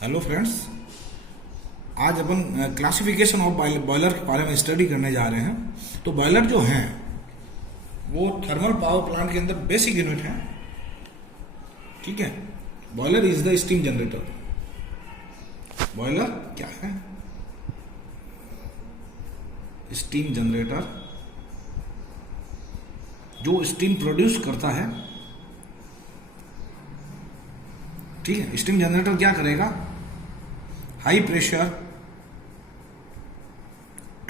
Hello friends, आज अपन classification of boiler के बारे में स्टडी करने जा रहे हैं। तो बॉयलर जो हैं वो थर्मल पावर प्लांट के अंदर बेसिक यूनिट है। ठीक है, boiler is the steam generator. Boiler क्या है? स्टीम जनरेटर जो स्टीम प्रोड्यूस करता है। ठीक है, स्टीम जनरेटर क्या करेगा? High pressure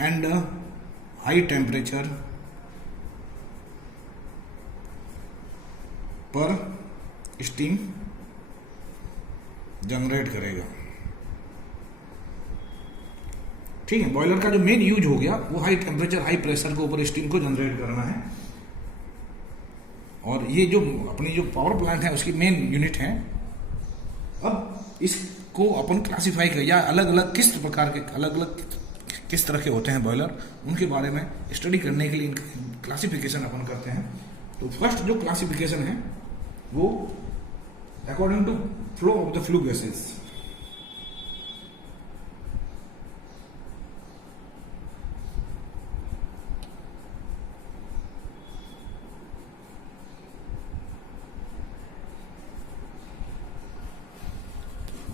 and high temperature पर स्टीम जनरेट करेगा। ठीक है, बॉयलर का जो मेन यूज हो गया वो हाई टेम्परेचर हाई प्रेशर के ऊपर स्टीम को जनरेट करना है। और ये जो अपनी जो पावर प्लांट है उसकी मेन यूनिट है। अब इसको अपन क्लासिफाई कर या अलग अलग किस प्रकार के अलग अलग किस तरह के होते हैं बॉयलर, उनके बारे में स्टडी करने के लिए इनका क्लासिफिकेशन अपन करते हैं। तो फर्स्ट जो क्लासिफिकेशन है वो according to flow of the flue gases.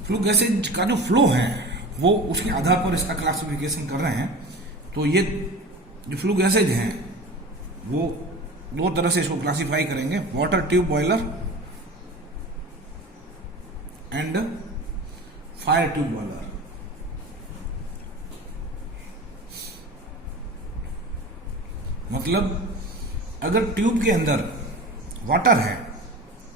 Flue gases का जो फ्लो है वो उसके आधार पर इसका क्लासिफिकेशन कर रहे हैं। तो ये जो फ्लू गैसेज हैं वो दो तरह से इसको क्लासिफाई करेंगे, water tube boiler and fire tube boiler. मतलब अगर ट्यूब के अंदर वाटर है,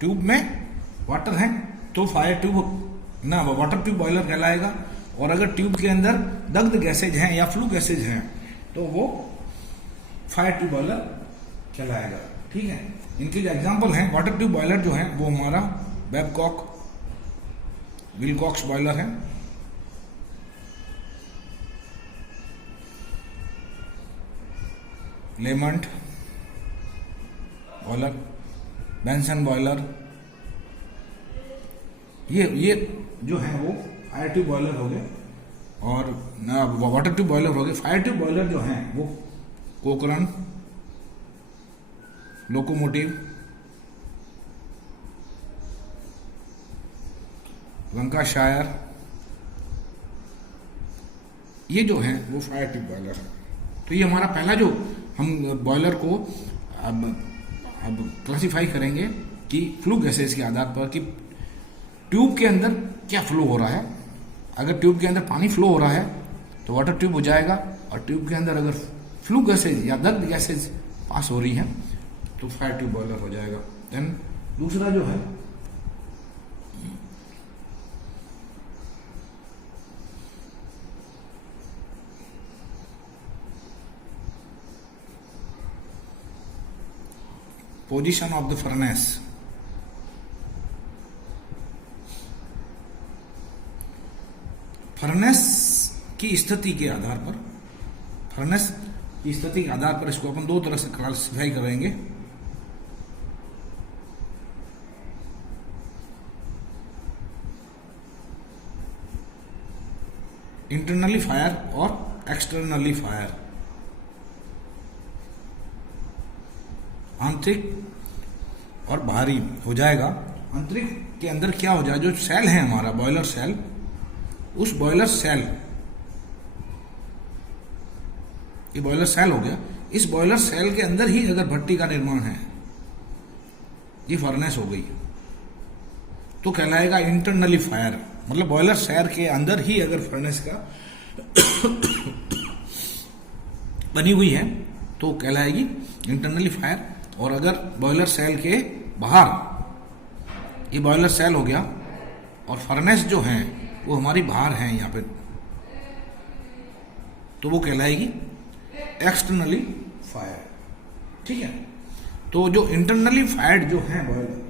ट्यूब में वाटर है तो फायर ट्यूब ना वाटर ट्यूब बॉयलर कहलाएगा। और अगर ट्यूब के अंदर दग्ध गैसेज हैं या फ्लू गैसेज हैं तो वो फायर ट्यूब बॉयलर कहलाएगा। ठीक है, इनके जो एग्जांपल हैं, वाटर ट्यूब बॉयलर जो है वो हमारा बैबकॉक विलकॉक्स बॉयलर है। लेमंट बॉयलर, बेंसन बॉयलर, ये जो है वो फायर ट्यूब बॉयलर हो गए। और वाटर ट्यूब बॉयलर हो गए। फायर ट्यूब बॉयलर जो है वो कोकरन, लोकोमोटिव, लंकाशायर, ये जो है वो फायर ट्यूब बॉयलर है। तो ये हमारा पहला जो हम बॉयलर को अब क्लासिफाई करेंगे कि फ्लू गैसेज के आधार पर कि ट्यूब के अंदर क्या फ्लो हो रहा है। अगर ट्यूब के अंदर पानी फ्लो हो रहा है तो वाटर ट्यूब हो जाएगा। और ट्यूब के अंदर अगर फ्लू गैसेज या दग्ध गैसेज पास हो रही हैं तो फायर ट्यूब बॉयलर हो जाएगा। देन दूसरा जो है position of the furnace. Furnace की स्थिति के आधार पर, फर्नेस की स्थिति के आधार पर इसको अपन दो तरह से क्लासिफाई करेंगे। इंटरनली फायर और एक्सटर्नली फायर। आंतरिक और बाहरी हो जाएगा। आंतरिक के अंदर क्या हो जाए, जो सेल है हमारा बॉयलर सेल, उस बॉयलर सेल, ये बॉयलर सेल हो गया। इस बॉयलर सेल के अंदर ही अगर भट्टी का निर्माण है, ये फर्नेस हो गई, तो कहलाएगा इंटरनली फायर। मतलब बॉयलर सेल के अंदर ही अगर फर्नेस का बनी हुई है तो कहलाएगी इंटरनली फायर। और अगर बॉयलर सेल के बाहर, ये बॉयलर सेल हो गया और फर्नेस जो है वो हमारी बाहर है यहाँ पे, तो वो कहलाएगी एक्सटर्नली फायर। ठीक है, तो जो इंटरनली फायर्ड जो है बॉयलर,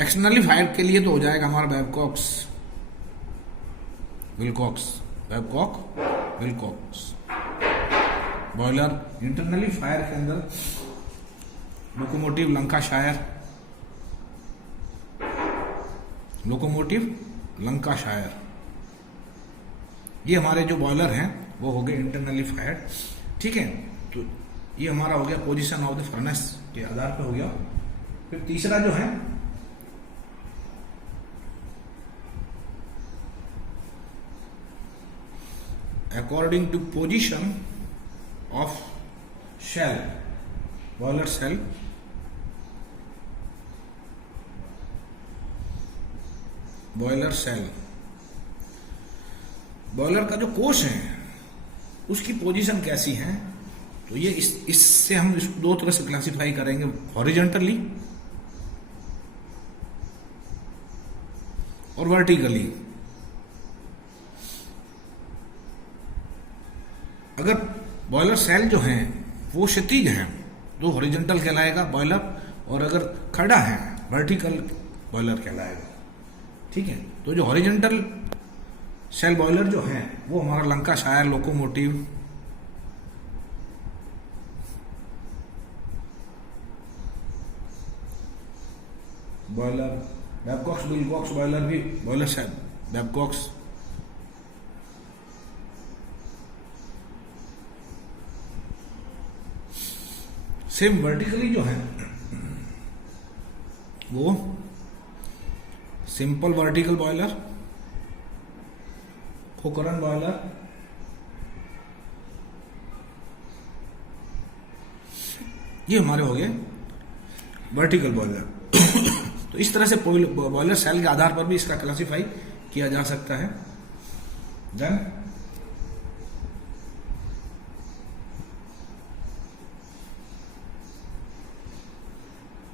एक्सटर्नली फायर के लिए तो हो जाएगा हमारा Babcocks Wilcox, Babcock Wilcox boiler. Internally fire के अंदर लोकोमोटिव लंकाशायर, लोकोमोटिव लंकाशायर। ये हमारे जो बॉयलर हैं वो हो गए इंटरनली फायर्ड। ठीक है, तो ये हमारा हो गया पोजीशन ऑफ द फर्नेस के आधार पे हो गया। फिर तीसरा जो है according to position of shell, boiler cell, boiler cell, boiler का जो कोष है उसकी पोजीशन कैसी है, तो ये इससे हम इसको दो तरह से क्लासिफाई करेंगे, हॉरिजॉन्टली और वर्टिकली। अगर बॉयलर सेल जो है वो क्षैतिज है तो हॉरिजॉन्टल कहलाएगा बॉयलर, और अगर खड़ा है वर्टिकल बॉयलर कहलाएगा। ठीक है, तो जो हॉरिजॉन्टल सेल बॉयलर जो है वो हमारा Lancashire locomotive, boiler, Babcocks Wilcox boiler भी boiler shell, Babcocks, same vertically जो है वो simple vertical boiler, Cochran boiler, ये हमारे हो गए वर्टिकल बॉयलर। तो इस तरह से बॉयलर सेल के आधार पर भी इसका क्लासिफाई किया जा सकता है। देन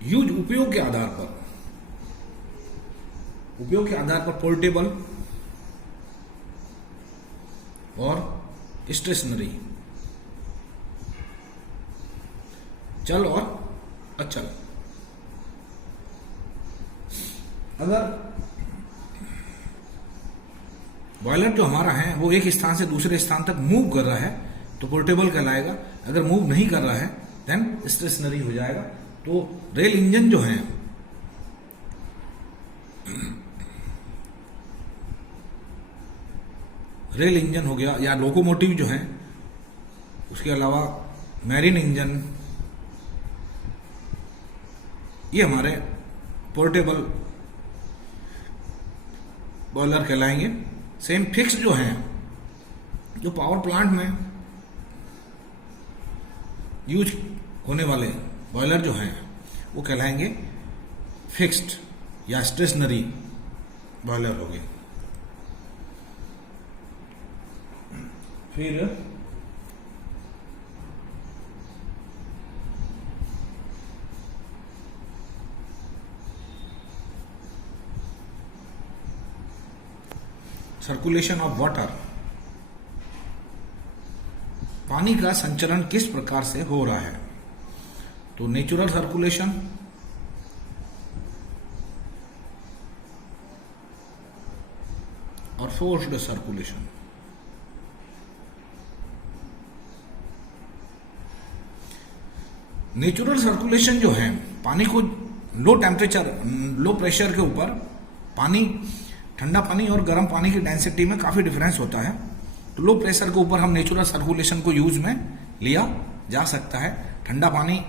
यूज, उपयोग के आधार पर, उपयोग के आधार पर पोर्टेबल और स्टेशनरी, चल और अचल। अगर बॉयलर जो हमारा है वो एक स्थान से दूसरे स्थान तक मूव कर रहा है तो पोर्टेबल कहलाएगा, अगर मूव नहीं कर रहा है देन स्टेशनरी हो जाएगा। तो रेल इंजन जो है, रेल इंजन हो गया या लोकोमोटिव जो है, उसके अलावा मैरीन इंजन, ये हमारे पोर्टेबल बॉयलर कहलाएंगे। सेम फिक्स जो है, जो पावर प्लांट में यूज होने वाले बॉयलर जो हैं वो कहलाएंगे फिक्स्ड या स्टेशनरी बॉयलर हो गए। फिर सर्कुलेशन ऑफ वाटर, पानी का संचरण किस प्रकार से हो रहा है, तो नेचुरल सर्कुलेशन, और फोर्स्ड सर्कुलेशन। नेचुरल सर्कुलेशन जो है, पानी को लो टेम्परेचर, लो प्रेशर के ऊपर पानी, ठंडा पानी और गर्म पानी की डेंसिटी में काफी डिफरेंस होता है, तो लो प्रेशर के ऊपर हम नेचुरल सर्कुलेशन को यूज में लिया जा सकता है। ठंडा पानी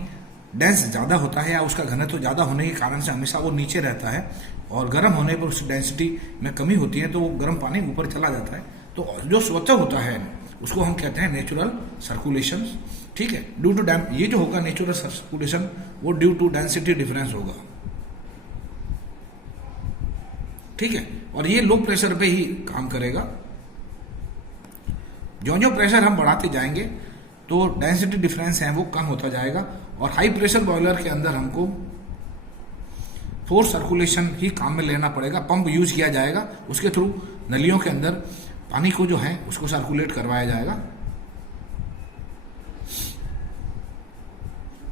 डेंस ज्यादा होता है या उसका घनत्व ज्यादा होने के कारण से हमेशा वो नीचे रहता है, और गर्म होने पर उस डेंसिटी में कमी होती है तो वो गर्म पानी ऊपर चला जाता है। तो जो स्वतः होता है उसको हम कहते हैं नेचुरल सर्कुलेशन। ठीक है, ड्यू टू ये जो होगा नेचुरल सर्कुलेशन वो ड्यू टू डेंसिटी डिफरेंस होगा। ठीक है, और ये लो प्रेशर पे ही काम करेगा। जो जो प्रेशर हम बढ़ाते जाएंगे तो डेंसिटी डिफरेंस है वो कम होता जाएगा, और हाई प्रेशर बॉयलर के अंदर हमको फोर्स सर्कुलेशन ही काम में लेना पड़ेगा। पंप यूज किया जाएगा, उसके थ्रू नलियों के अंदर पानी को जो है उसको सर्कुलेट करवाया जाएगा।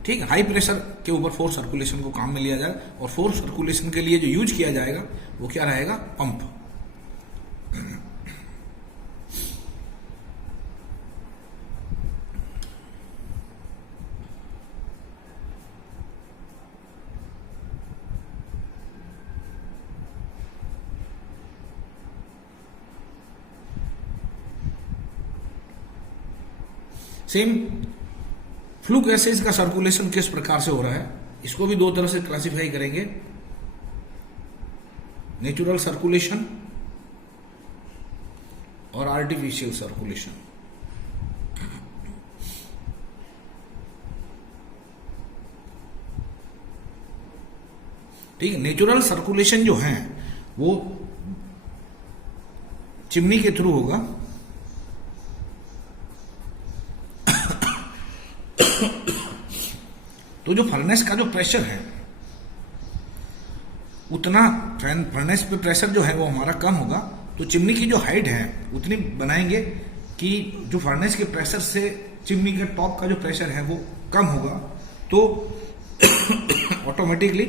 ठीक है, हाई प्रेशर के ऊपर फोर्स सर्कुलेशन को काम में लिया जाएगा, और फोर्स सर्कुलेशन के लिए जो यूज किया जाएगा वो क्या रहेगा, पंप। सेम फ्लू गैसेज का सर्कुलेशन किस प्रकार से हो रहा है, इसको भी दो तरह से क्लासिफाई करेंगे, नेचुरल सर्कुलेशन और आर्टिफिशियल सर्कुलेशन। ठीक है, नेचुरल सर्कुलेशन जो है वो चिमनी के थ्रू होगा। तो जो फर्नेस का जो प्रेशर है उतना फर्नेस पे प्रेशर जो है वो हमारा कम होगा, तो चिमनी की जो हाइट है उतनी बनाएंगे कि जो फर्नेस के प्रेशर से चिमनी के टॉप का जो प्रेशर है वो कम होगा, तो ऑटोमेटिकली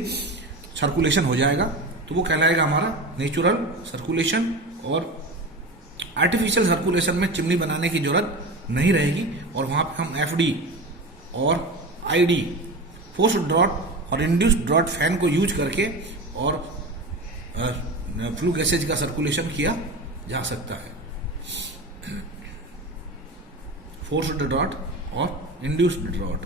सर्कुलेशन हो जाएगा। तो वो कहलाएगा हमारा नेचुरल सर्कुलेशन। और आर्टिफिशियल सर्कुलेशन में चिमनी बनाने की जरूरत नहीं रहेगी और वहां पे हम एफडी और आईडी, फोर्स्ड ड्रॉट और इंड्यूस्ड ड्रॉट फैन को यूज करके और फ्लू गैसेज का सर्कुलेशन किया जा सकता है। फोर्स्ड ड्रॉट और इंड्यूस्ड ड्रॉट,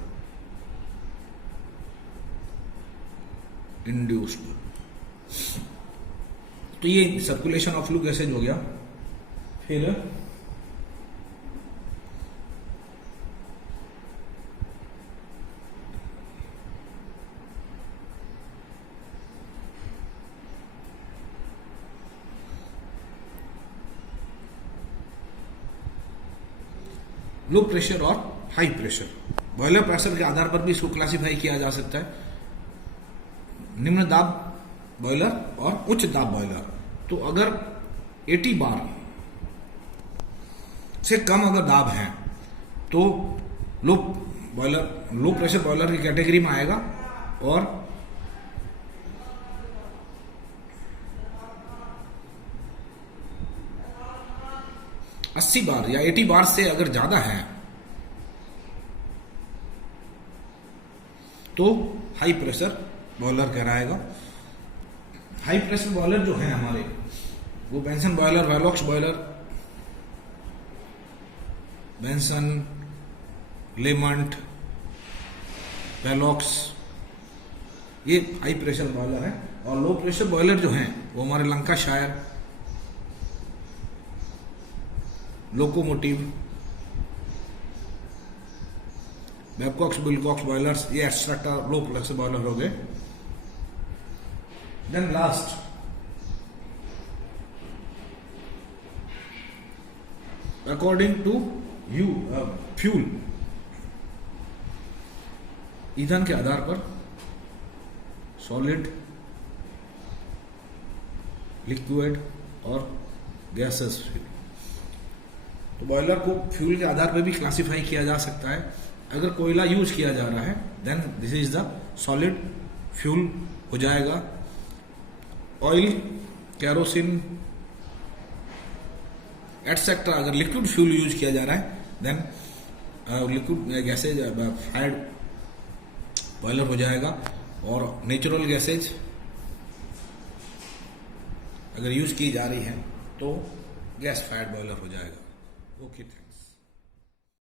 इंड्यूस्ड, तो ये सर्कुलेशन ऑफ फ्लू गैसेज हो गया। फिर लो प्रेशर और हाई प्रेशर, बॉयलर प्रेशर के आधार पर भी इसको क्लासिफाई किया जा सकता है, निम्न दाब बॉयलर और उच्च दाब बॉयलर। तो अगर 80 बार से कम अगर दाब है तो लो प्रेशर बॉयलर की कैटेगरी में आएगा, और अस्सी बार या 80 बार से अगर ज्यादा है तो हाई प्रेशर बॉयलर कहलाएगा। हाई प्रेशर बॉयलर जो है हमारे वो Benson boiler, Velox boiler, Benson, Lamont, Velox, ये हाई प्रेशर बॉयलर है। और लो प्रेशर बॉयलर जो है वो हमारे Lancashire, locomotive, Babcocks, Wilcox boilers, ये एक्स्ट्रा लो प्रेशर बॉयलर हो गए। Then last according to fuel, ईंधन के आधार पर सॉलिड, लिक्विड और गैसेस फ्यूल। तो बॉयलर को फ्यूल के आधार पर भी क्लासिफाई किया जा सकता है। अगर कोयला यूज किया जा रहा है then this is the solid fuel हो जाएगा। ऑयल, कैरोसिन एटसेट्रा अगर लिक्विड फ्यूल यूज किया जा रहा है then liquid gases fired boiler हो जाएगा। और नेचुरल गैसेज अगर यूज की जा रही है तो गैस फायर्ड बॉयलर हो जाएगा। Okay, thank you.